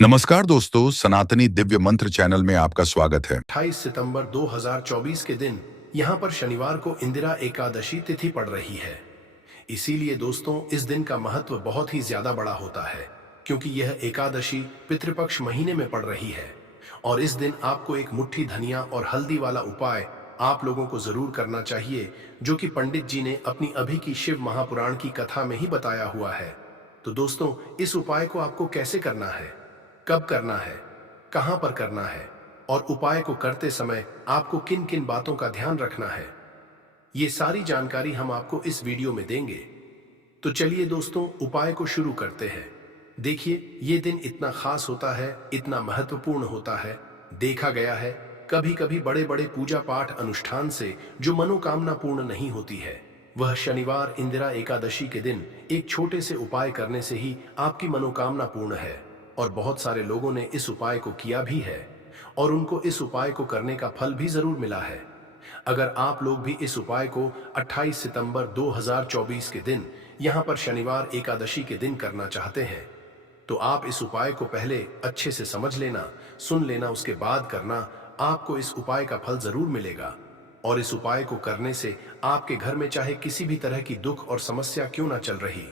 नमस्कार दोस्तों, सनातनी दिव्य मंत्र चैनल में आपका स्वागत है। 28 सितंबर 2024 के दिन यहाँ पर शनिवार को इंदिरा एकादशी तिथि पड़ रही है। इसीलिए दोस्तों इस दिन का महत्व बहुत ही ज्यादा बड़ा होता है, क्योंकि यह एकादशी पितृपक्ष महीने में पड़ रही है। और इस दिन आपको एक मुट्ठी धनिया और हल्दी वाला उपाय आप लोगों को जरूर करना चाहिए, जो कि पंडित जी ने अपनी अभी की शिव महापुराण की कथा में ही बताया हुआ है। तो दोस्तों इस उपाय को आपको कैसे करना है, कब करना है, कहां पर करना है और उपाय को करते समय आपको किन किन बातों का ध्यान रखना है, ये सारी जानकारी हम आपको इस वीडियो में देंगे। तो चलिए दोस्तों उपाय को शुरू करते हैं। देखिए ये दिन इतना खास होता है, इतना महत्वपूर्ण होता है। देखा गया है कभी कभी बड़े बड़े पूजा पाठ अनुष्ठान से जो मनोकामना पूर्ण नहीं होती है, वह शनिवार इंदिरा एकादशी के दिन एक छोटे से उपाय करने से ही आपकी मनोकामना पूर्ण है। और बहुत सारे लोगों ने इस उपाय को किया भी है और उनको इस उपाय को करने का फल भी जरूर मिला है। अगर आप लोग भी इस उपाय को 28 सितंबर 2024 के दिन यहाँ पर शनिवार एकादशी के दिन करना चाहते हैं, तो आप इस उपाय को पहले अच्छे से समझ लेना, सुन लेना, उसके बाद करना। आपको इस उपाय का फल जरूर मिलेगा। और इस उपाय को करने से आपके घर में चाहे किसी भी तरह की दुख और समस्या क्यों ना चल रही,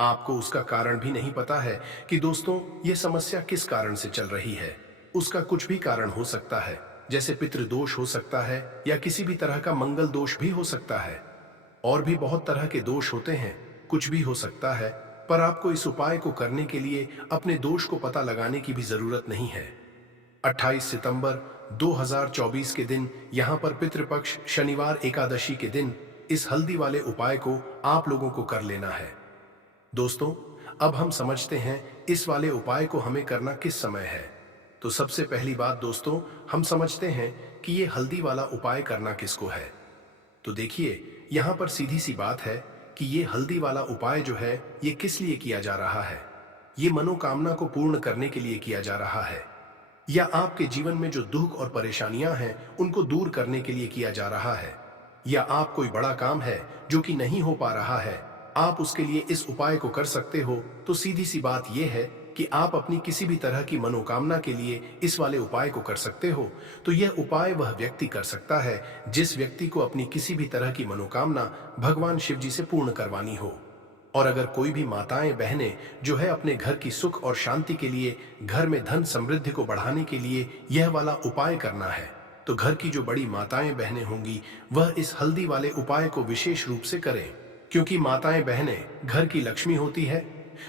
आपको उसका कारण भी नहीं पता है कि दोस्तों ये समस्या किस कारण से चल रही है। उसका कुछ भी कारण हो सकता है, जैसे पितृदोष हो सकता है या किसी भी तरह का मंगल दोष भी हो सकता है। और भी बहुत तरह के दोष होते हैं, कुछ भी हो सकता है। पर आपको इस उपाय को करने के लिए अपने दोष को पता लगाने की भी जरूरत नहीं है। 28 सितंबर 2024 के दिन यहाँ पर पितृपक्ष शनिवार एकादशी के दिन इस हल्दी वाले उपाय को आप लोगों को कर लेना है। दोस्तों अब हम समझते हैं इस वाले उपाय को हमें करना किस समय है। तो सबसे पहली बात दोस्तों, हम समझते हैं कि ये हल्दी वाला उपाय करना किसको है। तो देखिए यहाँ पर सीधी सी बात है कि ये हल्दी वाला उपाय जो है ये किस लिए किया जा रहा है। ये मनोकामना को पूर्ण करने के लिए किया जा रहा है, या आपके जीवन में जो दुख और परेशानियां हैं उनको दूर करने के लिए किया जा रहा है, या आप कोई बड़ा काम है जो कि नहीं हो पा रहा है, आप उसके लिए इस उपाय को कर सकते हो। तो सीधी सी बात यह है कि आप अपनी किसी भी तरह की मनोकामना के लिए इस वाले उपाय को कर सकते हो। तो यह उपाय वह व्यक्ति कर सकता है जिस व्यक्ति को अपनी किसी भी तरह की मनोकामना भगवान शिव जी से पूर्ण करवानी हो। और अगर कोई भी माताएं बहनें जो है अपने घर की सुख और शांति के लिए, घर में धन समृद्धि को बढ़ाने के लिए यह वाला उपाय करना है, तो घर की जो बड़ी माताएं बहनें होंगी वह इस हल्दी वाले उपाय को विशेष रूप से करें, क्योंकि माताएं बहनें घर की लक्ष्मी होती है।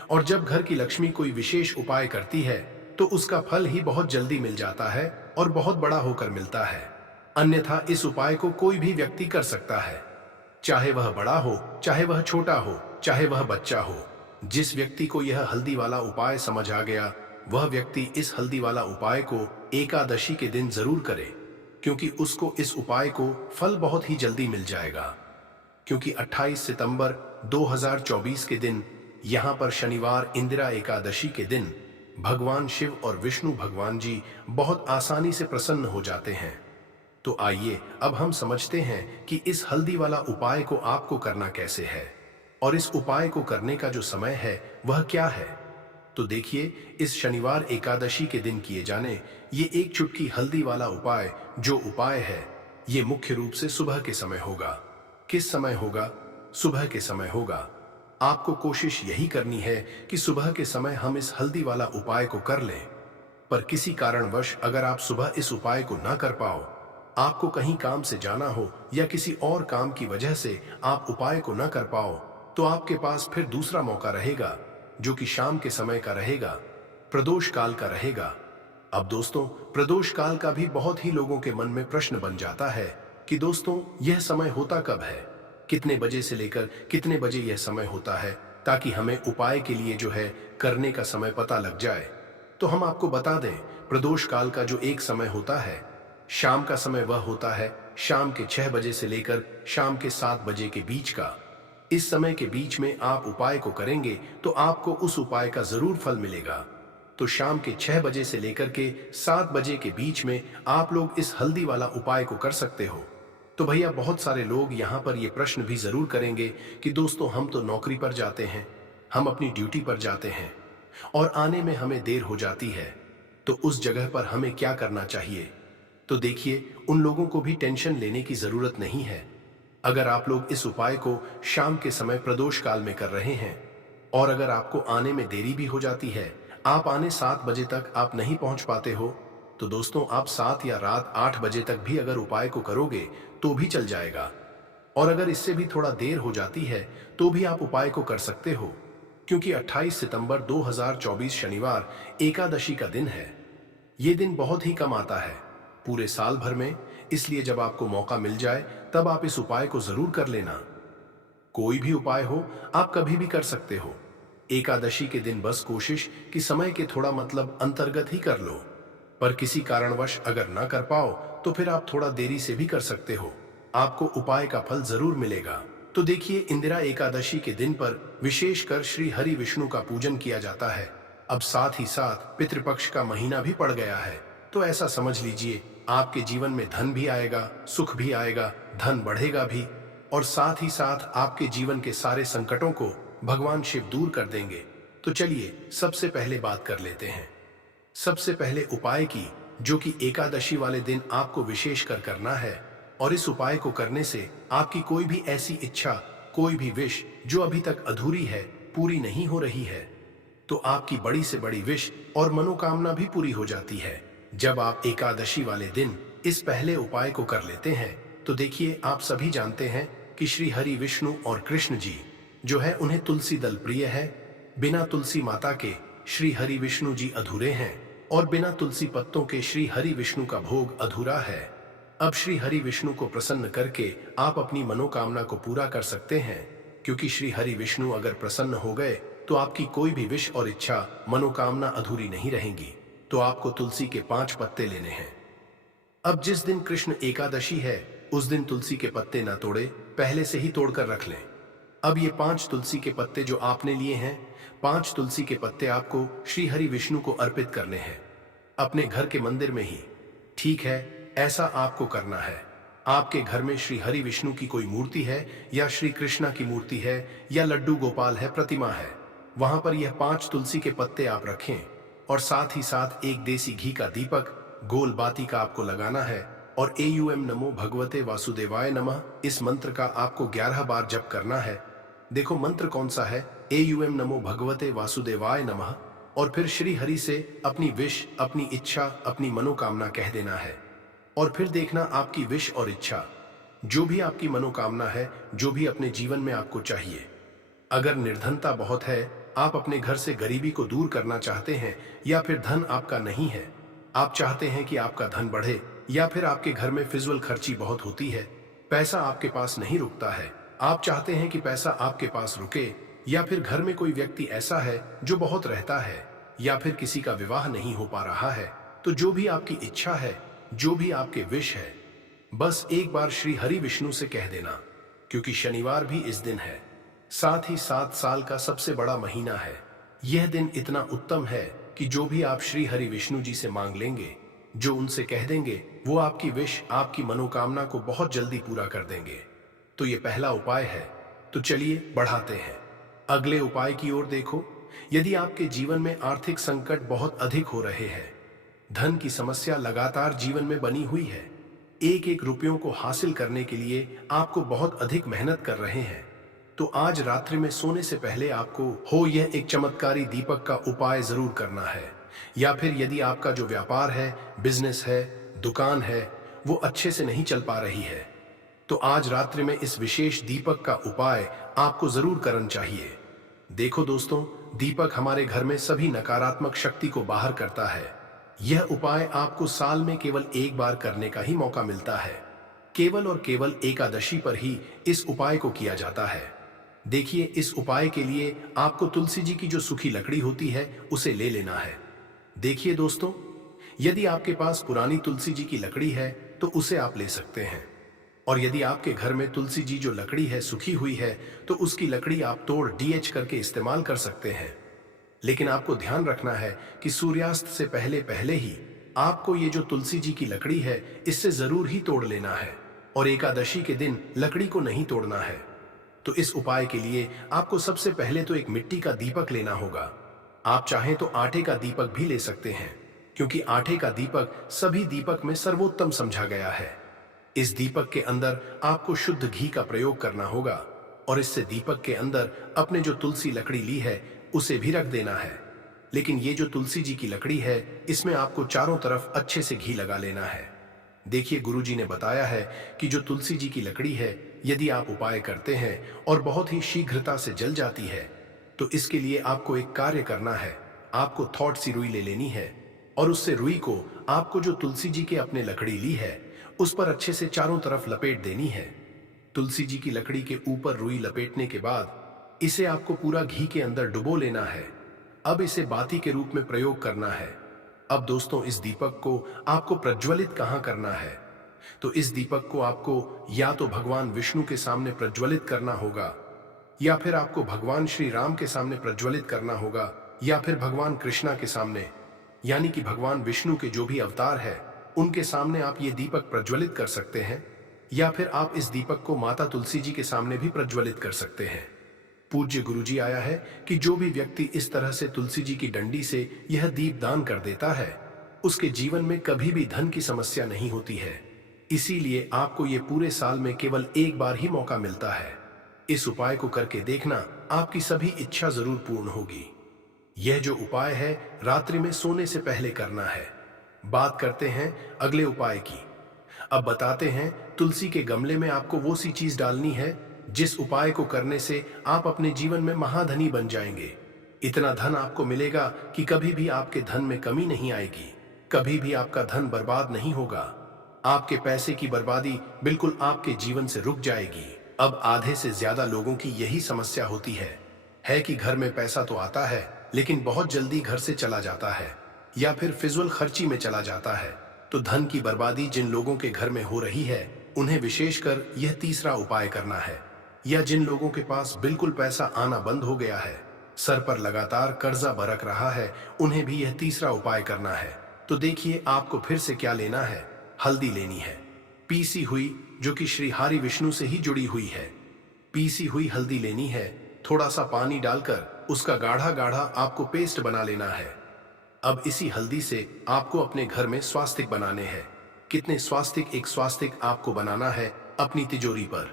और जब घर की लक्ष्मी कोई विशेष उपाय करती है तो उसका फल ही बहुत जल्दी मिल जाता है और बहुत बड़ा होकर मिलता है। अन्यथा इस उपाय को कोई भी व्यक्ति कर सकता है, चाहे वह बड़ा हो, चाहे वह छोटा हो, चाहे वह बच्चा हो। जिस व्यक्ति को यह हल्दी वाला उपाय समझ आ गया, वह व्यक्ति इस हल्दी वाला उपाय को एकादशी के दिन जरूर करे, क्योंकि उसको इस उपाय को फल बहुत ही जल्दी मिल जाएगा। क्योंकि 28 सितंबर 2024 के दिन यहाँ पर शनिवार इंदिरा एकादशी के दिन भगवान शिव और विष्णु भगवान जी बहुत आसानी से प्रसन्न हो जाते हैं। तो आइए अब हम समझते हैं कि इस हल्दी वाला उपाय को आपको करना कैसे है और इस उपाय को करने का जो समय है वह क्या है। तो देखिए इस शनिवार एकादशी के दिन किए जाने ये एक चुटकी हल्दी वाला उपाय जो उपाय है, ये मुख्य रूप से सुबह के समय होगा। किस समय होगा? सुबह के समय होगा। आपको कोशिश यही करनी है कि सुबह के समय हम इस हल्दी वाला उपाय को कर लें। पर किसी कारणवश अगर आप सुबह इस उपाय को ना कर पाओ, आपको कहीं काम से जाना हो या किसी और काम की वजह से आप उपाय को ना कर पाओ, तो आपके पास फिर दूसरा मौका रहेगा, जो कि शाम के समय का रहेगा, प्रदोष काल का रहेगा। अब दोस्तों प्रदोष काल का भी बहुत ही लोगों के मन में प्रश्न बन जाता है कि दोस्तों यह समय होता कब है, कितने बजे से लेकर कितने बजे यह समय होता है, ताकि हमें उपाय के लिए जो है करने का समय पता लग जाए। तो हम आपको बता दें, प्रदोष काल का जो एक समय होता है, शाम का समय, वह होता है शाम के 6 बजे से लेकर शाम के 7 बजे के बीच का। इस समय के बीच में आप उपाय को करेंगे तो आपको उस उपाय का जरूर फल मिलेगा। तो शाम के 6 बजे से लेकर के 7 बजे के बीच में आप लोग इस हल्दी वाला उपाय को कर सकते हो। तो भैया बहुत सारे लोग यहाँ पर ये प्रश्न भी जरूर करेंगे कि दोस्तों हम तो नौकरी पर जाते हैं, हम अपनी ड्यूटी पर जाते हैं, और आने में हमें देर हो जाती है, तो उस जगह पर हमें क्या करना चाहिए? तो देखिए, उन लोगों को भी टेंशन लेने की जरूरत नहीं है। अगर आप लोग इस उपाय को शाम के समय प्रदोष काल में कर रहे हैं और अगर आपको आने में देरी भी हो जाती है, आप आने 7 बजे तक आप नहीं पहुंच पाते हो, तो दोस्तों आप 7 या रात 8 बजे तक भी अगर उपाय को करोगे तो भी चल जाएगा। और अगर इससे भी थोड़ा देर हो जाती है तो भी आप उपाय को कर सकते हो, क्योंकि 28 सितंबर 2024 शनिवार एकादशी का दिन है। ये दिन बहुत ही कम आता है पूरे साल भर में, इसलिए जब आपको मौका मिल जाए तब आप इस उपाय को जरूर कर लेना। कोई भी उपाय हो, आप कभी भी कर सकते हो। एकादशी के दिन बस कोशिश कि समय के थोड़ा मतलब अंतर्गत ही कर लो, पर किसी कारणवश अगर ना कर पाओ तो फिर आप थोड़ा देरी से भी कर सकते हो, आपको उपाय का फल जरूर मिलेगा। तो देखिए, इंदिरा एकादशी के दिन पर विशेषकर श्री हरि विष्णु का पूजन किया जाता है। अब साथ ही साथ पितृपक्ष का महीना भी पड़ गया है, तो ऐसा समझ लीजिए आपके जीवन में धन भी आएगा, सुख भी आएगा, धन बढ़ेगा भी, और साथ ही साथ आपके जीवन के सारे संकटों को भगवान शिव दूर कर देंगे। तो चलिए सबसे पहले बात कर लेते हैं सबसे पहले उपाय की, जो कि एकादशी वाले दिन आपको विशेष कर करना है। और इस उपाय को करने से आपकी कोई भी ऐसी इच्छा, कोई भी विश जो अभी तक अधूरी है, पूरी नहीं हो रही है, तो आपकी बड़ी से बड़ी विश और मनोकामना भी पूरी हो जाती है जब आप एकादशी वाले दिन इस पहले उपाय को कर लेते हैं। तो देखिए, आप सभी जानते हैं कि श्री हरि विष्णु और कृष्ण जी जो है उन्हें तुलसी दल प्रिय है। बिना तुलसी माता के श्री हरि विष्णु जी अधूरे हैं और बिना तुलसी पत्तों के श्री हरि विष्णु का भोग अधूरा है। अब श्री हरि विष्णु को प्रसन्न करके आप अपनी मनोकामना को पूरा कर सकते हैं, क्योंकि श्री हरि विष्णु अगर प्रसन्न हो गए तो आपकी कोई भी विश और इच्छा, मनोकामना अधूरी नहीं रहेंगी। तो आपको तुलसी के 5 पत्ते लेने हैं। अब जिस दिन कृष्ण एकादशी है उस दिन तुलसी के पत्ते ना तोड़े, पहले से ही तोड़कर रख लें। अब ये 5 तुलसी के पत्ते जो आपने लिए हैं, 5 तुलसी के पत्ते आपको श्री हरि विष्णु को अर्पित करने हैं, अपने घर के मंदिर में ही। ठीक है, ऐसा आपको करना है। आपके घर में श्री हरि विष्णु की कोई मूर्ति है या श्री कृष्णा की मूर्ति है या लड्डू गोपाल है, प्रतिमा है, वहां पर यह 5 तुलसी के पत्ते आप रखें और साथ ही साथ एक देसी घी का दीपक, गोल बाती का आपको लगाना है और एयूएम नमो भगवते वासुदेवाय नमः इस मंत्र का आपको 11 बार जप करना है। देखो मंत्र कौन सा है, एयूएम नमो भगवते वासुदेवाय नमः, और फिर श्री हरि से अपनी विश, अपनी इच्छा, अपनी मनोकामना कह देना है। और फिर देखना आपकी विश और इच्छा, जो भी आपकी मनोकामना है, जो भी अपने जीवन में आपको चाहिए। अगर निर्धनता बहुत है, आप अपने घर से गरीबी को दूर करना चाहते हैं, या फिर धन आपका नहीं है, आप चाहते हैं कि आपका धन बढ़े, या फिर आपके घर में फिजूल खर्ची बहुत होती है, पैसा आपके पास नहीं रुकता है, आप चाहते हैं कि पैसा आपके पास रुके, या फिर घर में कोई व्यक्ति ऐसा है जो बहुत रहता है, या फिर किसी का विवाह नहीं हो पा रहा है, तो जो भी आपकी इच्छा है, जो भी आपके विश है, बस एक बार श्री हरि विष्णु से कह देना, क्योंकि शनिवार भी इस दिन है, साथ ही साथ साल का सबसे बड़ा महीना है। यह दिन इतना उत्तम है कि जो भी आप श्री हरि विष्णु जी से मांग लेंगे, जो उनसे कह देंगे, वो आपकी विश, आपकी मनोकामना को बहुत जल्दी पूरा कर देंगे। तो ये पहला उपाय है। तो चलिए बढ़ाते हैं अगले उपाय की ओर। देखो, यदि आपके जीवन में आर्थिक संकट बहुत अधिक हो रहे हैं, धन की समस्या लगातार जीवन में बनी हुई है, एक एक रुपयों को हासिल करने के लिए आपको बहुत अधिक मेहनत कर रहे हैं, तो आज रात्रि में सोने से पहले आपको हो यह एक चमत्कारी दीपक का उपाय जरूर करना है। या फिर यदि आपका जो व्यापार है, बिजनेस है, दुकान है, वो अच्छे से नहीं चल पा रही है, तो आज रात्रि में इस विशेष दीपक का उपाय आपको जरूर करना चाहिए। देखो दोस्तों, दीपक हमारे घर में सभी नकारात्मक शक्ति को बाहर करता है। यह उपाय आपको साल में केवल एक बार करने का ही मौका मिलता है। केवल और केवल एकादशी पर ही इस उपाय को किया जाता है। देखिए, इस उपाय के लिए आपको तुलसी जी की जो सूखी लकड़ी होती है उसे ले लेना है। देखिए दोस्तों, यदि आपके पास पुरानी तुलसी जी की लकड़ी है तो उसे आप ले सकते हैं, और यदि आपके घर में तुलसी जी जो लकड़ी है सूखी हुई है तो उसकी लकड़ी आप तोड़ डीएच करके इस्तेमाल कर सकते हैं। लेकिन आपको ध्यान रखना है कि सूर्यास्त से पहले पहले ही आपको ये जो तुलसी जी की लकड़ी है इससे जरूर ही तोड़ लेना है, और एकादशी के दिन लकड़ी को नहीं तोड़ना है। तो इस उपाय के लिए आपको सबसे पहले तो एक मिट्टी का दीपक लेना होगा। आप चाहें तो आटे का दीपक भी ले सकते हैं, क्योंकि आटे का दीपक सभी दीपक में सर्वोत्तम समझा गया है। इस दीपक के अंदर आपको शुद्ध घी का प्रयोग करना होगा और इससे दीपक के अंदर अपने जो तुलसी लकड़ी ली है उसे भी रख देना है। लेकिन ये जो तुलसी जी की लकड़ी है, इसमें आपको चारों तरफ अच्छे से घी लगा लेना है। देखिए, गुरुजी ने बताया है कि जो तुलसी जी की लकड़ी है, यदि आप उपाय करते हैं और बहुत ही शीघ्रता से जल जाती है, तो इसके लिए आपको एक कार्य करना है। आपको थॉट सी रुई ले लेनी है और उससे रुई को आपको जो तुलसी जी के अपने लकड़ी ली है उस पर अच्छे से चारों तरफ लपेट देनी है। तुलसी जी की लकड़ी के ऊपर रुई लपेटने के बाद इसे आपको पूरा घी के अंदर डुबो लेना है। अब इसे बाती के रूप में प्रयोग करना है। अब दोस्तों, इस दीपक को आपको प्रज्वलित कहाँ करना है? तो इस दीपक को आपको या तो भगवान विष्णु के सामने प्रज्वलित करना होगा, या फिर आपको भगवान श्री राम के सामने प्रज्वलित करना होगा, या फिर भगवान कृष्णा के सामने, यानी कि भगवान विष्णु के जो भी अवतार है उनके सामने आप ये दीपक प्रज्वलित कर सकते हैं। या फिर आप इस दीपक को माता तुलसी जी के सामने भी प्रज्वलित कर सकते हैं। पूज्य गुरुजी आया है कि जो भी व्यक्ति इस तरह से तुलसी जी की डंडी से यह दीप दान कर देता है, उसके जीवन में कभी भी धन की समस्या नहीं होती है। इसीलिए आपको ये पूरे साल में केवल एक बार ही मौका मिलता है। इस उपाय को करके देखना, आपकी सभी इच्छा जरूर पूर्ण होगी। यह जो उपाय है रात्रि में सोने से पहले करना है। बात करते हैं अगले उपाय की। अब बताते हैं, तुलसी के गमले में आपको वो सी चीज डालनी है जिस उपाय को करने से आप अपने जीवन में महाधनी बन जाएंगे। इतना धन आपको मिलेगा कि कभी भी आपके धन में कमी नहीं आएगी, कभी भी आपका धन बर्बाद नहीं होगा। आपके पैसे की बर्बादी बिल्कुल आपके जीवन से रुक जाएगी। अब आधे से ज्यादा लोगों की यही समस्या होती है कि घर में पैसा तो आता है लेकिन बहुत जल्दी घर से चला जाता है या फिर फिजूल खर्ची में चला जाता है। तो धन की बर्बादी जिन लोगों के घर में हो रही है, उन्हें विशेषकर यह तीसरा उपाय करना है। या जिन लोगों के पास बिल्कुल पैसा आना बंद हो गया है, सर पर लगातार कर्जा बरक रहा है, उन्हें भी यह तीसरा उपाय करना है। तो देखिए, आपको फिर से क्या लेना है? हल्दी लेनी है, पीसी हुई, जो कि श्री हरि विष्णु से ही जुड़ी हुई है। पीसी हुई हल्दी लेनी है, थोड़ा सा पानी डालकर उसका गाढ़ा गाढ़ा आपको पेस्ट बना लेना है। अब इसी हल्दी से आपको अपने घर में स्वास्तिक बनाने हैं। कितने स्वास्तिक? एक स्वास्तिक आपको बनाना है अपनी तिजोरी पर,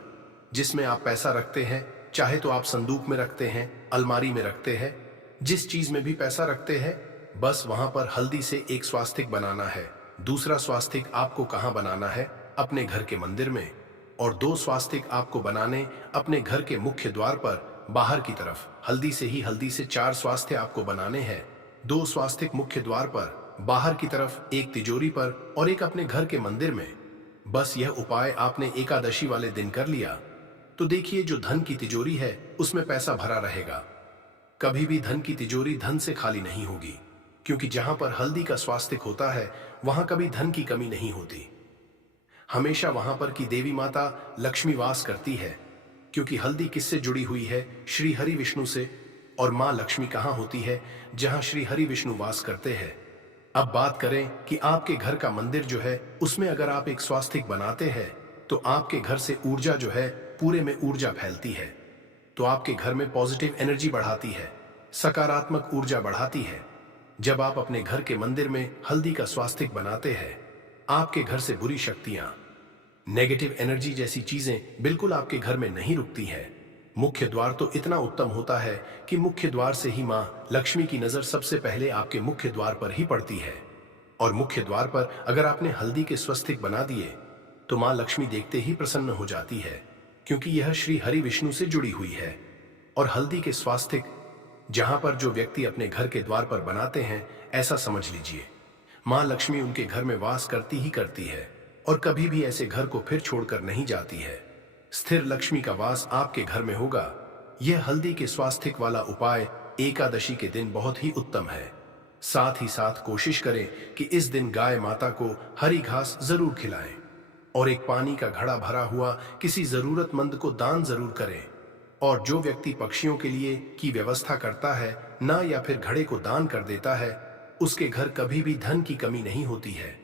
जिसमें आप पैसा रखते हैं। चाहे तो आप संदूक में रखते हैं, अलमारी में रखते हैं, जिस चीज में भी पैसा रखते हैं, बस वहां पर हल्दी से एक स्वास्तिक बनाना है। दूसरा स्वास्तिक आपको कहां बनाना है? अपने घर के मंदिर में। और 2 स्वास्तिक आपको बनाने अपने घर के मुख्य द्वार पर बाहर की तरफ। हल्दी से 4 स्वास्थ्य आपको बनाने हैं। 2 स्वास्तिक मुख्य द्वार पर बाहर की तरफ, एक तिजोरी पर और एक अपने घर के मंदिर में। बस यह उपाय आपने एकादशी वाले दिन कर लिया तो देखिए, जो धन की तिजोरी है उसमें पैसा भरा रहेगा। कभी भी धन की तिजोरी धन से खाली नहीं होगी, क्योंकि जहां पर हल्दी का स्वास्तिक होता है वहां कभी धन की कमी नहीं होती। हमेशा वहां पर की देवी माता लक्ष्मी वास करती है, क्योंकि हल्दी किससे जुड़ी हुई है? श्री हरि विष्णु से। और मां लक्ष्मी कहां होती है? जहां श्री हरि विष्णु वास करते हैं। अब बात करें कि आपके घर का मंदिर जो है उसमें अगर आप एक स्वास्तिक बनाते हैं तो आपके घर से ऊर्जा जो है, पूरे में ऊर्जा फैलती है। तो आपके घर में पॉजिटिव एनर्जी बढ़ाती है, सकारात्मक ऊर्जा बढ़ाती है। जब आप अपने घर के मंदिर में हल्दी का स्वास्तिक बनाते हैं, आपके घर से बुरी शक्तियां, नेगेटिव एनर्जी जैसी चीजें बिल्कुल आपके घर में नहीं रुकती है। मुख्य द्वार तो इतना उत्तम होता है कि मुख्य द्वार से ही मां लक्ष्मी की नजर सबसे पहले आपके मुख्य द्वार पर ही पड़ती है। और मुख्य द्वार पर अगर आपने हल्दी के स्वस्तिक बना दिए तो मां लक्ष्मी देखते ही प्रसन्न हो जाती है, क्योंकि यह श्री हरि विष्णु से जुड़ी हुई है। और हल्दी के स्वास्तिक जहां पर जो व्यक्ति अपने घर के द्वार पर बनाते हैं, ऐसा समझ लीजिए मां लक्ष्मी उनके घर में वास करती ही करती है और कभी भी ऐसे घर को फिर छोड़कर नहीं जाती है। स्थिर लक्ष्मी का वास आपके घर में होगा। यह हल्दी के स्वास्तिक वाला उपाय एकादशी के दिन बहुत ही उत्तम है। साथ ही साथ कोशिश करें कि इस दिन गाय माता को हरी घास जरूर खिलाएं और एक पानी का घड़ा भरा हुआ किसी जरूरतमंद को दान जरूर करें। और जो व्यक्ति पक्षियों के लिए की व्यवस्था करता है ना, या फिर घड़े को दान कर देता है, उसके घर कभी भी धन की कमी नहीं होती है।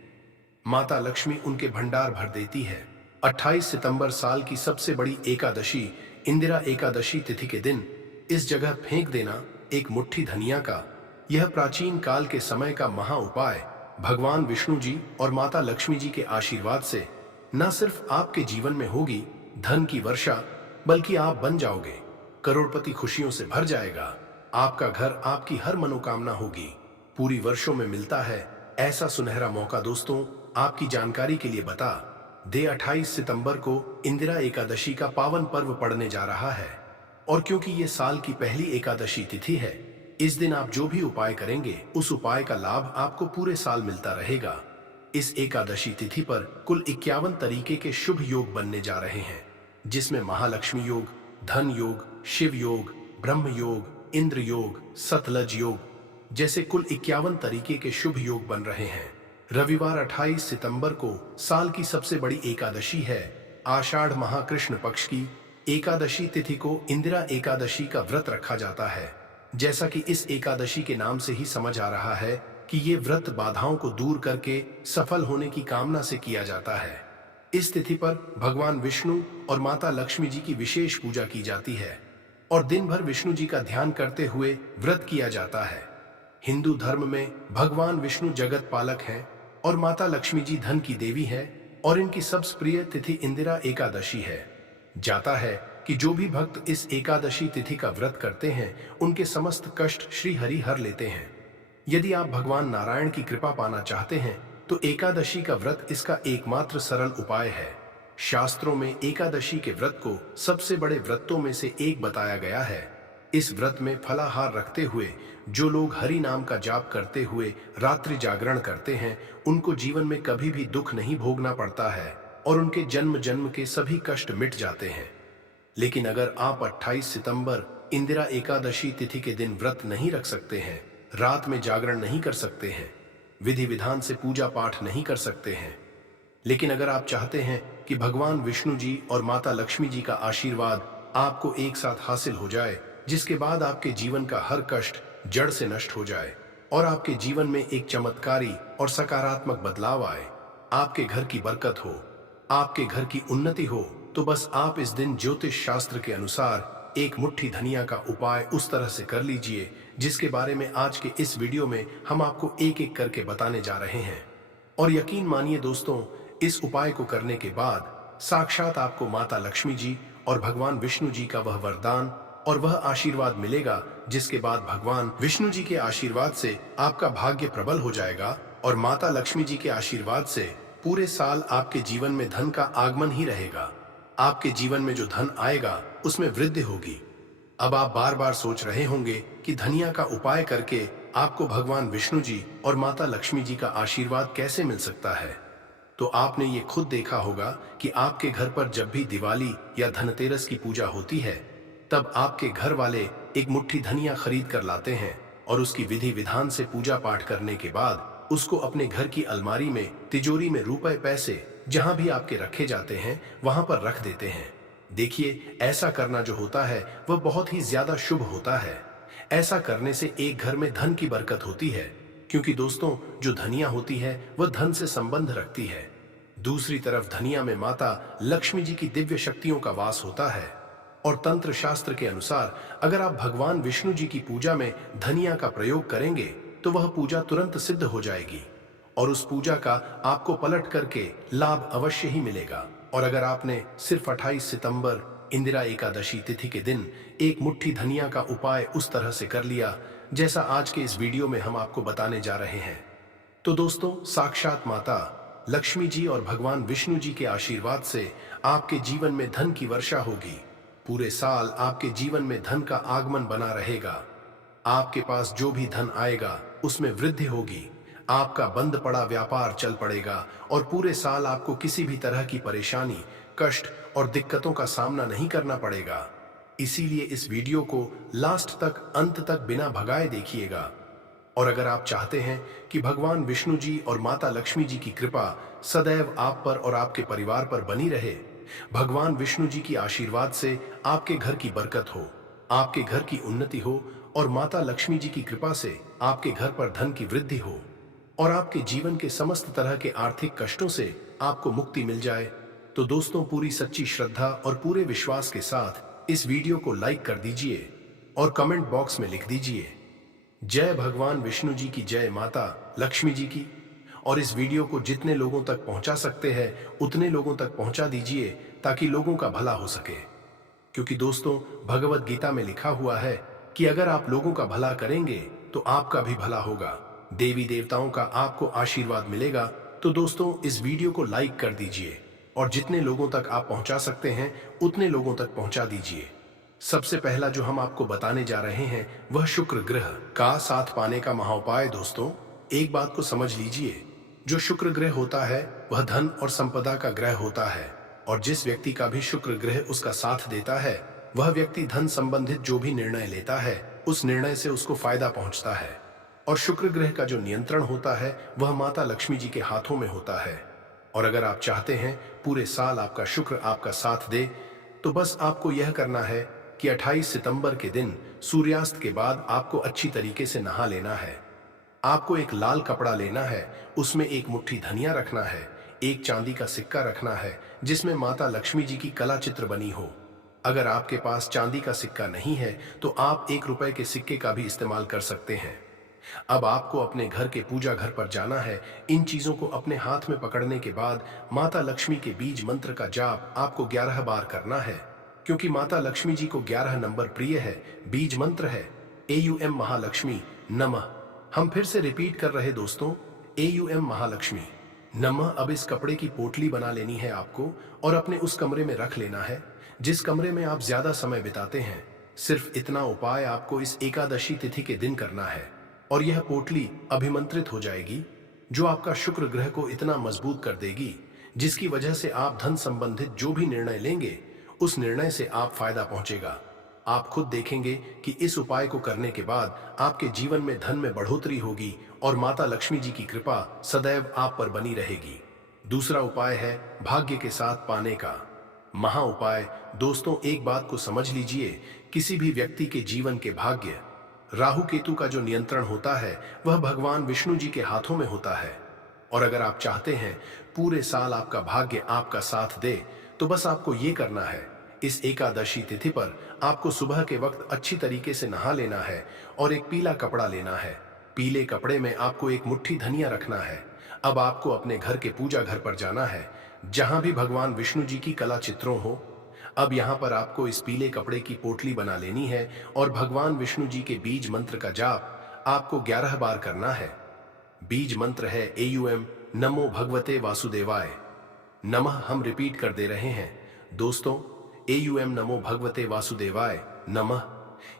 माता लक्ष्मी उनके भंडार भर देती है। 28 सितंबर साल की सबसे बड़ी एकादशी, इंदिरा एकादशी तिथि के दिन इस जगह फेंक देना एक मुट्ठी धनिया का यह प्राचीन काल के समय का महा उपाय भगवान विष्णु जी और माता लक्ष्मी जी के आशीर्वाद से न सिर्फ आपके जीवन में होगी धन की वर्षा, बल्कि आप बन जाओगे करोड़पति। खुशियों से भर जाएगा आपका घर, आपकी हर मनोकामना होगी पूरी। वर्षों में मिलता है ऐसा सुनहरा मौका। दोस्तों, आपकी जानकारी के लिए बता दे 28 सितंबर को इंदिरा एकादशी का पावन पर्व पड़ने जा रहा है। और क्योंकि ये साल की पहली एकादशी तिथि है, इस दिन आप जो भी उपाय करेंगे उस उपाय का लाभ आपको पूरे साल मिलता रहेगा। इस एकादशी तिथि पर कुल 51 तरीके के शुभ योग बनने जा रहे हैं, जिसमें महालक्ष्मी योग, धन योग, शिव योग, ब्रह्म योग, इंद्र योग, सतलज योग जैसे कुल 51 तरीके के शुभ योग बन रहे हैं। रविवार 28 सितंबर को साल की सबसे बड़ी एकादशी है। आषाढ़ महाकृष्ण पक्ष की एकादशी तिथि को इंदिरा एकादशी का व्रत रखा जाता है। जैसा कि इस एकादशी के नाम से ही समझ आ रहा है कि ये व्रत बाधाओं को दूर करके सफल होने की कामना से किया जाता है। इस तिथि पर भगवान विष्णु और माता लक्ष्मी जी की विशेष पूजा की जाती है और दिन भर विष्णु जी का ध्यान करते हुए व्रत किया जाता है। हिंदू धर्म में भगवान विष्णु जगत पालक हैं और माता लक्ष्मी जी धन की देवी है और इनकी सबसे प्रिय तिथि इंदिरा एकादशी है। जाता है कि जो भी भक्त इस एकादशी तिथि का व्रत करते हैं उनके समस्त कष्ट श्री हरि हर लेते हैं। यदि आप भगवान नारायण की कृपा पाना चाहते हैं तो एकादशी का व्रत इसका एकमात्र सरल उपाय है। शास्त्रों में एकादशी के व्रत को सबसे बड़े व्रतों में से एक बताया गया है। इस व्रत में फलाहार रखते हुए जो लोग हरि नाम का जाप करते हुए रात्रि जागरण करते हैं उनको जीवन में कभी भी दुख नहीं भोगना पड़ता है और उनके जन्म जन्म के सभी कष्ट मिट जाते हैं। लेकिन अगर आप 28 सितंबर इंदिरा एकादशी तिथि के दिन व्रत नहीं रख सकते हैं, रात में जागरण नहीं कर सकते हैं, विधि विधान से पूजा पाठ नहीं कर सकते हैं, लेकिन अगर आप चाहते हैं कि भगवान विष्णु जी और माता लक्ष्मी जी का आशीर्वाद आपको एक साथ हासिल हो जाए, जिसके बाद आपके जीवन का हर कष्ट जड़ से नष्ट हो जाए और आपके जीवन में एक चमत्कारी और सकारात्मक बदलाव आए, आपके घर की बरकत हो, आपके घर की उन्नति हो, तो बस आप इस दिन ज्योतिष शास्त्र के अनुसार एक मुट्ठी धनिया का उपाय उस तरह से कर लीजिए जिसके बारे में आज के इस वीडियो में हम आपको एक एक करके बताने जा रहे हैं। और यकीन मानिए दोस्तों, इस उपाय को करने के बाद साक्षात आपको माता लक्ष्मी जी और भगवान विष्णु जी का वह वरदान और वह आशीर्वाद मिलेगा, जिसके बाद भगवान विष्णु जी के आशीर्वाद से आपका भाग्य प्रबल हो जाएगा और माता लक्ष्मी जी के आशीर्वाद से पूरे साल आपके जीवन में धन का आगमन ही रहेगा। आपके जीवन में जो धन आएगा उसमें वृद्धि होगी। अब आप बार बार सोच रहे होंगे कि धनिया का उपाय करके आपको भगवान विष्णु जी और माता लक्ष्मी जी का आशीर्वाद कैसे मिल सकता है। तो आपने ये खुद देखा होगा कि आपके घर पर जब भी दिवाली या धनतेरस की पूजा होती है तब आपके घर वाले एक मुट्ठी धनिया खरीद कर लाते हैं और उसकी विधि विधान से पूजा पाठ करने के बाद उसको अपने घर की अलमारी में, तिजोरी में रुपए पैसे जहां भी आपके रखे जाते हैं वहां पर रख देते हैं। देखिए, ऐसा करना जो होता है वह बहुत ही ज्यादा शुभ होता है। ऐसा करने से एक घर में धन की बरकत होती है, क्योंकि दोस्तों जो धनिया होती है वह धन से संबंध रखती है। दूसरी तरफ धनिया में माता लक्ष्मी जी की दिव्य शक्तियों का वास होता है और तंत्र शास्त्र के अनुसार अगर आप भगवान विष्णु जी की पूजा में धनिया का प्रयोग करेंगे तो वह पूजा तुरंत सिद्ध हो जाएगी और उस पूजा का आपको पलट करके लाभ अवश्य ही मिलेगा। और अगर आपने सिर्फ 28 सितंबर इंदिरा एकादशी तिथि के दिन एक मुट्ठी धनिया का उपाय उस तरह से कर लिया जैसा आज के इस वीडियो में हम आपको बताने जा रहे हैं, तो दोस्तों साक्षात माता लक्ष्मी जी और भगवान विष्णु जी के आशीर्वाद से आपके जीवन में धन की वर्षा होगी। पूरे साल आपके जीवन में धन का आगमन बना रहेगा। आपके पास जो भी धन आएगा उसमें वृद्धि होगी। आपका बंद पड़ा व्यापार चल पड़ेगा और पूरे साल आपको किसी भी तरह की परेशानी, कष्ट और दिक्कतों का सामना नहीं करना पड़ेगा। इसीलिए इस वीडियो को लास्ट तक, अंत तक बिना भगाए देखिएगा। और अगर आप चाहते हैं कि भगवान विष्णु जी और माता लक्ष्मी जी की कृपा सदैव आप पर और आपके परिवार पर बनी रहे, भगवान विष्णु जी की आशीर्वाद से आपके घर की बरकत हो, आपके घर की उन्नति हो और माता लक्ष्मी जी की कृपा से आपके घर पर धन की वृद्धि हो और आपके जीवन के समस्त तरह के आर्थिक कष्टों से आपको मुक्ति मिल जाए, तो दोस्तों पूरी सच्ची श्रद्धा और पूरे विश्वास के साथ इस वीडियो को लाइक कर दीजिए और कमेंट बॉक्स में लिख दीजिए जय भगवान विष्णु जी की, जय माता लक्ष्मी जी की। और इस वीडियो को जितने लोगों तक पहुंचा सकते हैं उतने लोगों तक पहुंचा दीजिए ताकि लोगों का भला हो सके। क्योंकि दोस्तों, भगवत गीता में लिखा हुआ है कि अगर आप लोगों का भला करेंगे तो आपका भी भला होगा, देवी देवताओं का आपको आशीर्वाद मिलेगा। तो दोस्तों, इस वीडियो को लाइक कर दीजिए और जितने लोगों तक आप पहुंचा सकते हैं उतने लोगों तक पहुंचा दीजिए। सबसे पहला जो हम आपको बताने जा रहे हैं वह शुक्र ग्रह का साथ पाने का महाउपाय। दोस्तों, एक बात को समझ लीजिए, जो शुक्र ग्रह होता है वह धन और संपदा का ग्रह होता है, और जिस व्यक्ति का भी शुक्र ग्रह उसका साथ देता है वह व्यक्ति धन संबंधित जो भी निर्णय लेता है उस निर्णय से उसको फायदा पहुंचता है। और शुक्र ग्रह का जो नियंत्रण होता है वह माता लक्ष्मी जी के हाथों में होता है। और अगर आप चाहते हैं पूरे साल आपका शुक्र आपका साथ दे, तो बस आपको यह करना है कि 28 सितंबर के दिन सूर्यास्त के बाद आपको अच्छी तरीके से नहा लेना है। आपको एक लाल कपड़ा लेना है, उसमें एक मुट्ठी धनिया रखना है, एक चांदी का सिक्का रखना है जिसमें माता लक्ष्मी जी की कला चित्र बनी हो। अगर आपके पास चांदी का सिक्का नहीं है तो आप 1 रुपए के सिक्के का भी इस्तेमाल कर सकते हैं। अब आपको अपने घर के पूजा घर पर जाना है। इन चीजों को अपने हाथ में पकड़ने के बाद माता लक्ष्मी के बीज मंत्र का जाप आपको 11 बार करना है, क्योंकि माता लक्ष्मी जी को 11 नंबर प्रिय है। बीज मंत्र है AUM महालक्ष्मी नमः। हम फिर से रिपीट कर रहे दोस्तों, AUM महालक्ष्मी नमः। अब इस कपड़े की पोटली बना लेनी है आपको और अपने उस कमरे में रख लेना है जिस कमरे में आप ज्यादा समय बिताते हैं। सिर्फ इतना उपाय आपको इस एकादशी तिथि के दिन करना है और यह पोटली अभिमंत्रित हो जाएगी, जो आपका शुक्र ग्रह को इतना मजबूत कर देगी जिसकी वजह से आप धन संबंधित जो भी निर्णय लेंगे उस निर्णय से आप फायदा पहुंचेगा। आप खुद देखेंगे कि इस उपाय को करने के बाद आपके जीवन में धन में बढ़ोतरी होगी और माता लक्ष्मी जी की कृपा सदैव आप पर बनी रहेगी। दूसरा उपाय है भाग्य के साथ पाने का महा उपाय। दोस्तों, एक बात को समझ लीजिए, किसी भी व्यक्ति के जीवन के भाग्य राहु केतु का जो नियंत्रण होता है वह भगवान विष्णु जी के हाथों में होता है। और अगर आप चाहते हैं पूरे साल आपका भाग्य आपका साथ दे, तो बस आपको ये करना है, इस एकादशी तिथि पर आपको सुबह के वक्त अच्छी तरीके से नहा लेना है और एक पीला कपड़ा लेना है। पीले कपड़े में आपको एक मुट्ठी धनिया रखना है। अब आपको अपने घर के पूजा घर पर जाना है जहां भी भगवान विष्णु जी की कला चित्रों हो। अब यहाँ पर आपको इस पीले कपड़े की पोटली बना लेनी है और भगवान विष्णु जी के बीज मंत्र का जाप आपको 11 बार करना है। बीज मंत्र है AUM नमो भगवते वासुदेवाय नमः। हम रिपीट कर दे रहे हैं दोस्तों, AUM नमो भगवते वासुदेवाय नमः।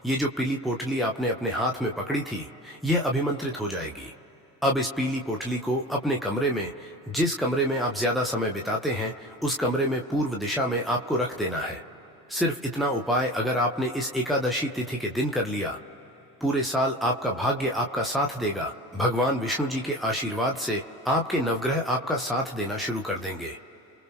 ये जो पीली पोटली आपने अपने हाथ में पकड़ी थी यह अभिमंत्रित हो जाएगी। अब इस पीली पोटली को अपने कमरे में, जिस कमरे में आप ज्यादा समय बिताते हैं उस कमरे में पूर्व दिशा में आपको रख देना है। सिर्फ इतना उपाय अगर आपने इस एकादशी तिथि के दिन कर लिया, पूरे साल आपका भाग्य आपका साथ देगा। भगवान विष्णु जी के आशीर्वाद से आपके नवग्रह आपका साथ देना शुरू कर देंगे।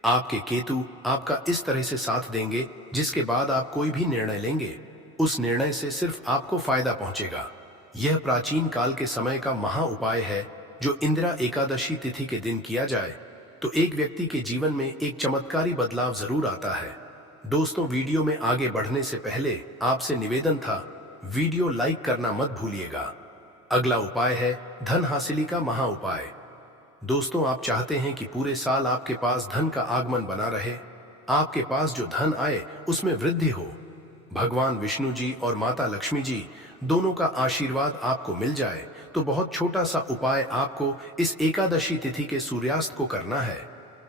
आपके केतु आपका इस तरह से साथ देंगे जिसके बाद आप कोई भी निर्णय लेंगे उस निर्णय से सिर्फ आपको फायदा पहुंचेगा। यह प्राचीन काल के समय का महा उपाय है जो इंदिरा एकादशी तिथि के दिन किया जाए तो एक व्यक्ति के जीवन में एक चमत्कारी बदलाव जरूर आता है। दोस्तों, वीडियो में आगे बढ़ने से पहले आपसे निवेदन था, वीडियो लाइक करना मत भूलिएगा। अगला उपाय है धन हासिली का महा उपाय। दोस्तों, आप चाहते हैं कि पूरे साल आपके पास धन का आगमन बना रहे, आपके पास जो धन आए उसमें वृद्धि हो, भगवान विष्णु जी और माता लक्ष्मी जी दोनों का आशीर्वाद आपको मिल जाए, तो बहुत छोटा सा उपाय आपको इस एकादशी तिथि के सूर्यास्त को करना है।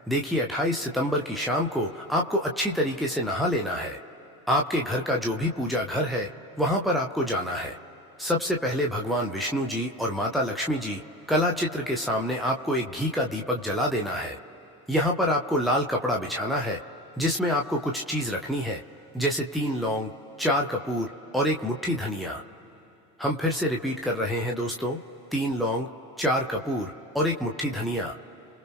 देखिए, 28 सितंबर की शाम को आपको अच्छी तरीके से नहा लेना है। आपके घर का जो भी पूजा घर है वहां पर आपको जाना है। सबसे पहले भगवान विष्णु जी और माता लक्ष्मी जी कला चित्र के सामने आपको एक घी का दीपक जला देना है। यहाँ पर आपको लाल कपड़ा बिछाना है जिसमें आपको कुछ चीज रखनी है, जैसे 3 लौंग, 4 कपूर और एक मुट्ठी धनिया। हम फिर से रिपीट कर रहे हैं दोस्तों, 3 लौंग, 4 कपूर और एक मुट्ठी धनिया।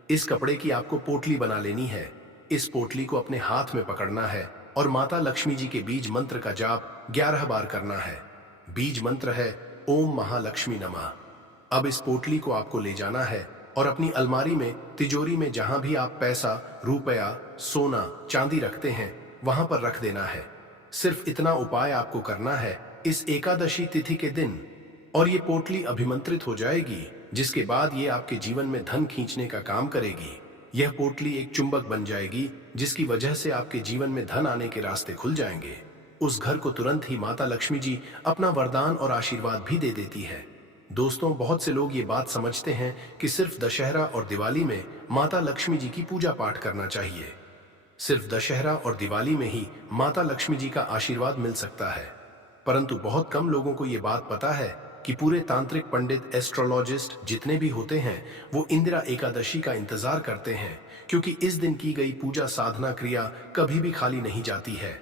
इस कपड़े की आपको पोटली बना लेनी है। इस पोटली को अपने हाथ में पकड़ना है और माता लक्ष्मी जी के बीज मंत्र का जाप 11 बार करना है। बीज मंत्र है ओम महालक्ष्मी नमः। अब इस पोटली को आपको ले जाना है और अपनी अलमारी में, तिजोरी में, जहां भी आप पैसा, रुपया, सोना, चांदी रखते हैं वहां पर रख देना है। सिर्फ इतना उपाय आपको करना है इस एकादशी तिथि के दिन। और ये पोटली अभिमंत्रित हो जाएगी, जिसके बाद ये आपके जीवन में धन खींचने का काम करेगी। यह पोटली एक चुंबक बन जाएगी, जिसकी वजह से आपके जीवन में धन आने के रास्ते खुल जाएंगे। उस घर को तुरंत ही माता लक्ष्मी जी अपना वरदान और आशीर्वाद भी दे देती है। दोस्तों, बहुत से लोग ये बात समझते हैं कि सिर्फ दशहरा और दिवाली में माता लक्ष्मी जी की पूजा पाठ करना चाहिए। सिर्फ दशहरा और दिवाली में ही माता लक्ष्मी जी का आशीर्वाद मिल सकता है। परंतु बहुत कम लोगों को ये बात पता है कि पूरे तांत्रिक पंडित, एस्ट्रोलॉजिस्ट जितने भी होते हैं, वो इंदिरा एकादशी का इंतजार करते हैं, क्योंकि इस दिन की गई पूजा साधना क्रिया कभी भी खाली नहीं जाती है।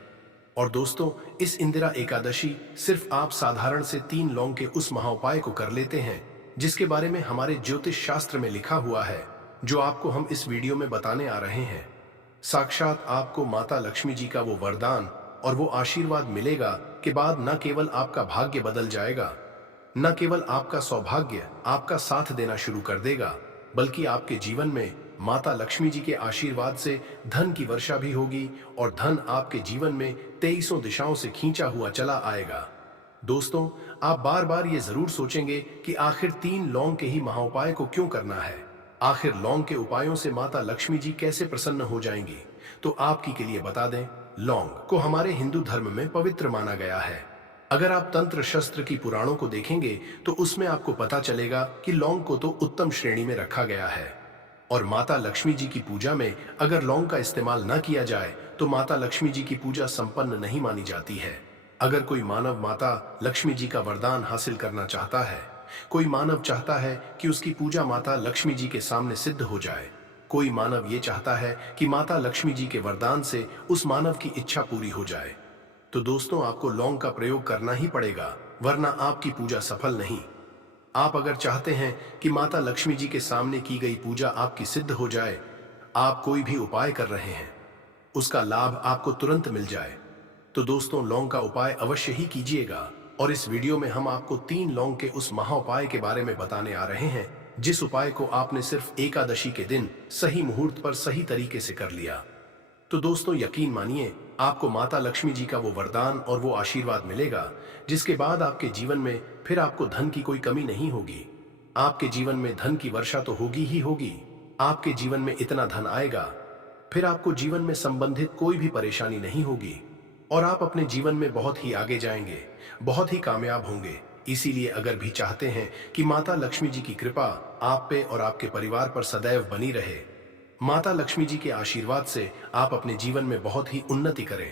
और दोस्तों, इस इंदिरा एकादशी सिर्फ आप साधारण से 3 लौंग के उस महाउपाय को कर लेते हैं, जिसके बारे में हमारे ज्योतिष शास्त्र में लिखा हुआ है, जो आपको हम इस वीडियो में बताने आ रहे हैं। साक्षात आपको माता लक्ष्मी जी का वो वरदान और वो आशीर्वाद मिलेगा के बाद न केवल आपका भाग्य बदल जाएगा, न केवल आपका सौभाग्य आपका साथ देना शुरू कर देगा, बल्कि आपके जीवन में माता लक्ष्मी जी के आशीर्वाद से धन की वर्षा भी होगी और धन आपके जीवन में 23 दिशाओं से खींचा हुआ चला आएगा। दोस्तों, आप बार बार ये जरूर सोचेंगे कि आखिर 3 लौंग के ही महाउपाय को क्यों करना है, आखिर लौंग के उपायों से माता लक्ष्मी जी कैसे प्रसन्न हो जाएंगी। तो आपकी के लिए बता दें, लौंग को हमारे हिंदू धर्म में पवित्र माना गया है। अगर आप तंत्र शस्त्र की पुराणों को देखेंगे तो उसमें आपको पता चलेगा कि लौंग को तो उत्तम श्रेणी में रखा गया है। और माता लक्ष्मी जी की पूजा में अगर लौंग का इस्तेमाल न किया जाए तो माता लक्ष्मी जी की पूजा संपन्न नहीं मानी जाती है। अगर कोई मानव माता लक्ष्मी जी का वरदान हासिल करना चाहता है, कोई मानव चाहता है कि उसकी पूजा माता लक्ष्मी जी के सामने सिद्ध हो जाए, कोई मानव ये चाहता है कि माता लक्ष्मी जी के वरदान से उस मानव की इच्छा पूरी हो जाए, तो दोस्तों आपको लौंग का प्रयोग करना ही पड़ेगा, वरना आपकी पूजा सफल नहीं। आप अगर चाहते हैं कि माता लक्ष्मी जी के सामने की गई पूजा आपकी सिद्ध हो जाए, आप कोई भी उपाय कर रहे हैं, उसका लाभ आपको तुरंत मिल जाए, तो दोस्तों लौंग का उपाय अवश्य ही कीजिएगा। और इस वीडियो में हम आपको 3 लौंग के उस महाउपाय के बारे में बताने आ रहे हैं, जिस उपाय को आपने सिर्फ एकादशी के दिन सही मुहूर्त पर सही तरीके से कर लिया। तो दोस्तों यकीन मानिए, आपको माता लक्ष्मी जी का वो वरदान और वो आशीर्वाद मिलेगा, जिसके बाद आपके जीवन में फिर आपको धन की कोई कमी नहीं होगी। आपके जीवन में धन की वर्षा तो होगी ही होगी, आपके जीवन में इतना धन आएगा, फिर आपको जीवन में संबंधित कोई भी परेशानी नहीं होगी और आप अपने जीवन में बहुत ही आगे जाएंगे, बहुत ही कामयाब होंगे। इसीलिए अगर भी चाहते हैं कि माता लक्ष्मी जी की कृपा आप पे और आपके परिवार पर सदैव बनी रहे, माता लक्ष्मी जी के आशीर्वाद से आप अपने जीवन में बहुत ही उन्नति करें,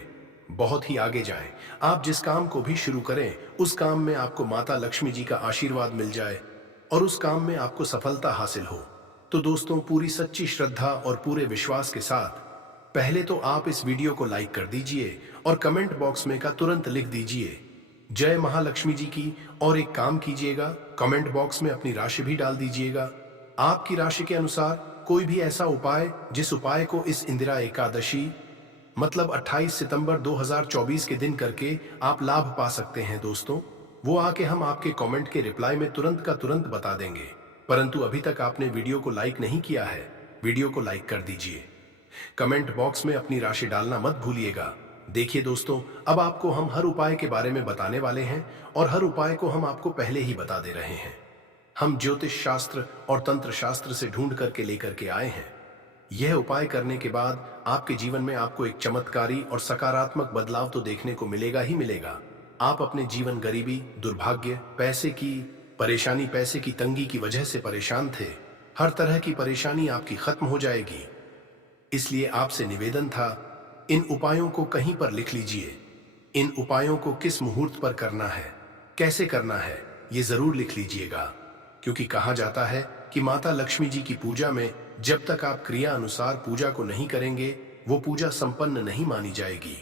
बहुत ही आगे जाएं, आप जिस काम को भी शुरू करें उस काम में आपको माता लक्ष्मी जी का आशीर्वाद मिल जाए और उस काम में आपको सफलता हासिल हो, तो दोस्तों पूरी सच्ची श्रद्धा और पूरे विश्वास के साथ पहले तो आप इस वीडियो को लाइक कर दीजिए और कमेंट बॉक्स में का तुरंत लिख दीजिए जय महालक्ष्मी जी की। और एक काम कीजिएगा, कमेंट बॉक्स में अपनी राशि भी डाल दीजिएगा। आपकी राशि के अनुसार कोई भी ऐसा उपाय जिस उपाय को इस इंदिरा एकादशी मतलब 28 सितंबर 2024 के दिन करके आप लाभ पा सकते हैं दोस्तों, वो आके हम आपके कमेंट के रिप्लाई में तुरंत का तुरंत बता देंगे। परंतु अभी तक आपने वीडियो को लाइक नहीं किया है, वीडियो को लाइक कर दीजिए, कमेंट बॉक्स में अपनी राशि डालना मत भूलिएगा। देखिए दोस्तों, अब आपको हम हर उपाय के बारे में बताने वाले हैं और हर उपाय को हम आपको पहले ही बता दे रहे हैं। हम ज्योतिष शास्त्र और तंत्र शास्त्र से ढूंढ करके लेकर के आए हैं। यह उपाय करने के बाद आपके जीवन में आपको एक चमत्कारी और सकारात्मक बदलाव तो देखने को मिलेगा ही मिलेगा। आप अपने जीवन गरीबी, दुर्भाग्य, पैसे की परेशानी, पैसे की तंगी की वजह से परेशान थे, हर तरह की परेशानी आपकी खत्म हो जाएगी। इसलिए आपसे निवेदन था, इन उपायों को कहीं पर लिख लीजिए। इन उपायों को किस मुहूर्त पर करना है, कैसे करना है, ये जरूर लिख लीजिएगा, क्योंकि कहा जाता है कि माता लक्ष्मी जी की पूजा में जब तक आप क्रिया अनुसार पूजा को नहीं करेंगे, वो पूजा संपन्न नहीं मानी जाएगी।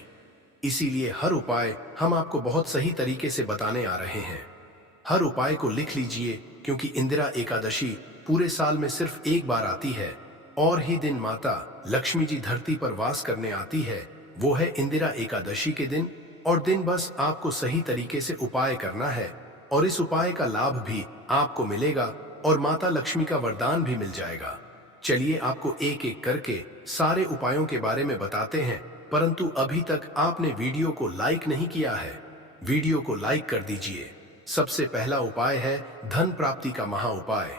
इसीलिए हर उपाय हम आपको बहुत सही तरीके से बताने आ रहे हैं। हर उपाय को लिख लीजिए, क्योंकि इंदिरा एकादशी पूरे साल में सिर्फ एक बार आती है और ही दिन माता लक्ष्मी जी धरती पर वास करने आती है, वो है इंदिरा एकादशी के दिन। और दिन बस आपको सही तरीके से उपाय करना है और इस उपाय का लाभ भी आपको मिलेगा और माता लक्ष्मी का वरदान भी मिल जाएगा। चलिए आपको एक एक करके सारे उपायों के बारे में बताते हैं, परंतु अभी तक आपने वीडियो को लाइक नहीं किया है, वीडियो को लाइक कर दीजिए सबसे पहला उपाय है धन प्राप्ति का महा उपाय।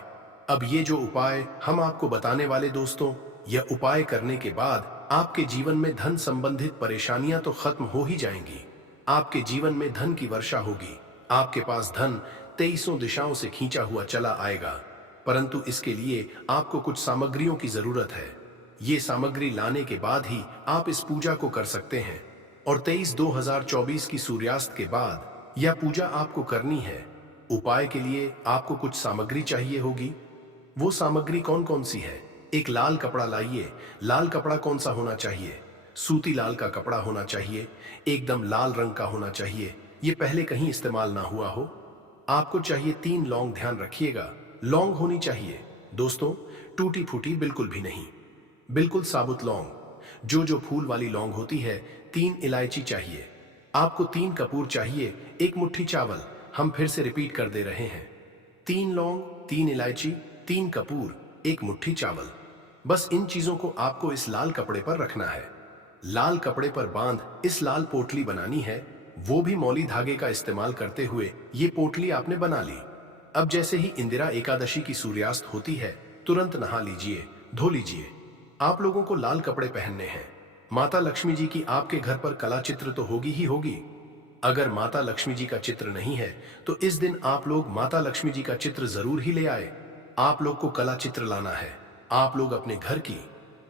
अब ये जो उपाय हम आपको बताने वाले दोस्तों, यह उपाय करने के बाद आपके जीवन में धन संबंधित परेशानियां तो खत्म हो ही जाएंगी। आपके जीवन में धन की वर्षा होगी। आपके पास धन 23 दिशाओं से खींचा हुआ चला आएगा। परंतु इसके लिए आपको कुछ सामग्रियों की जरूरत है। ये सामग्री लाने के बाद ही आप इस पूजा को कर सकते हैं। और 23/2/2024 की सूर्यास्त के बाद यह पूजा आपको करनी है। उपाय के लिए आपको कुछ सामग्री चाहिए होगी। वो सामग्री कौन कौन सी है? एक लाल कपड़ा लाइए। लाल कपड़ा कौन सा होना चाहिए? सूती लाल का कपड़ा होना चाहिए। एकदम लाल रंग का होना चाहिए। ये पहले कहीं इस्तेमाल ना हुआ हो। आपको चाहिए 3 लौंग। ध्यान रखिएगा, लौंग होनी चाहिए दोस्तों, टूटी फूटी बिल्कुल भी नहीं, बिल्कुल साबुत लौंग। जो फूल वाली लौंग होती है। 3 इलायची चाहिए आपको। 3 कपूर चाहिए। 1 मुट्ठी चावल। हम फिर से रिपीट कर दे रहे हैं, 3 लौंग, 3 इलायची, 3 कपूर, 1 मुट्ठी चावल। बस इन चीजों को आपको इस लाल कपड़े पर रखना है। लाल कपड़े पर बांध इस लाल पोटली बनानी है, वो भी मौली धागे का इस्तेमाल करते हुए। ये पोटली आपने बना ली। अब जैसे ही इंदिरा एकादशी की सूर्यास्त होती है, तुरंत नहा लीजिए, धो लीजिए। आप लोगों को लाल कपड़े पहनने हैं। माता लक्ष्मी जी की आपके घर पर कला चित्र तो होगी ही होगी। अगर माता लक्ष्मी जी का चित्र नहीं है तो इस दिन आप लोग माता लक्ष्मी जी का चित्र जरूर ही ले आए। आप लोग को कला चित्र लाना है। आप लोग अपने घर की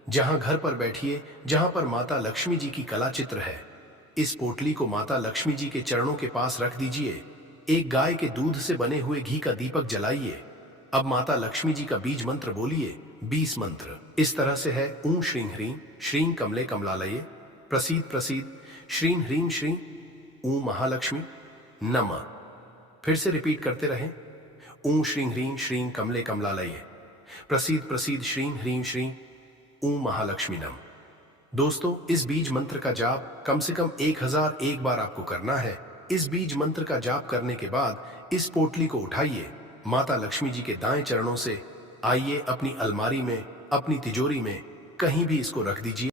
जहां घर पर बैठिए, जहां पर माता लक्ष्मी जी की कला चित्र है। इस पोटली को माता लक्ष्मी जी के चरणों के पास रख दीजिए। एक गाय के दूध से बने हुए घी का दीपक जलाइए। अब माता लक्ष्मी जी का बीज मंत्र बोलिए, 20 मंत्र। इस तरह से है, ऊं श्रीं ह्रीं श्रीं कमले कमलालये प्रसीद प्रसीद श्रीं ह्रीं श्रीं ऊं महालक्ष्मी नमः। फिर से रिपीट करते रहें, ऊं श्रीं ह्रीं श्रीं कमले कमलालये प्रसीद प्रसीद श्रीं ह्रीं श्रीं ऊं महालक्ष्मी नमः। दोस्तों, इस बीज मंत्र का जाप कम से कम 1001 बार आपको करना है। इस बीज मंत्र का जाप करने के बाद इस पोटली को उठाइए, माता लक्ष्मी जी के दाएं चरणों से आइए अपनी अलमारी में, अपनी तिजोरी में कहीं भी इसको रख दीजिए।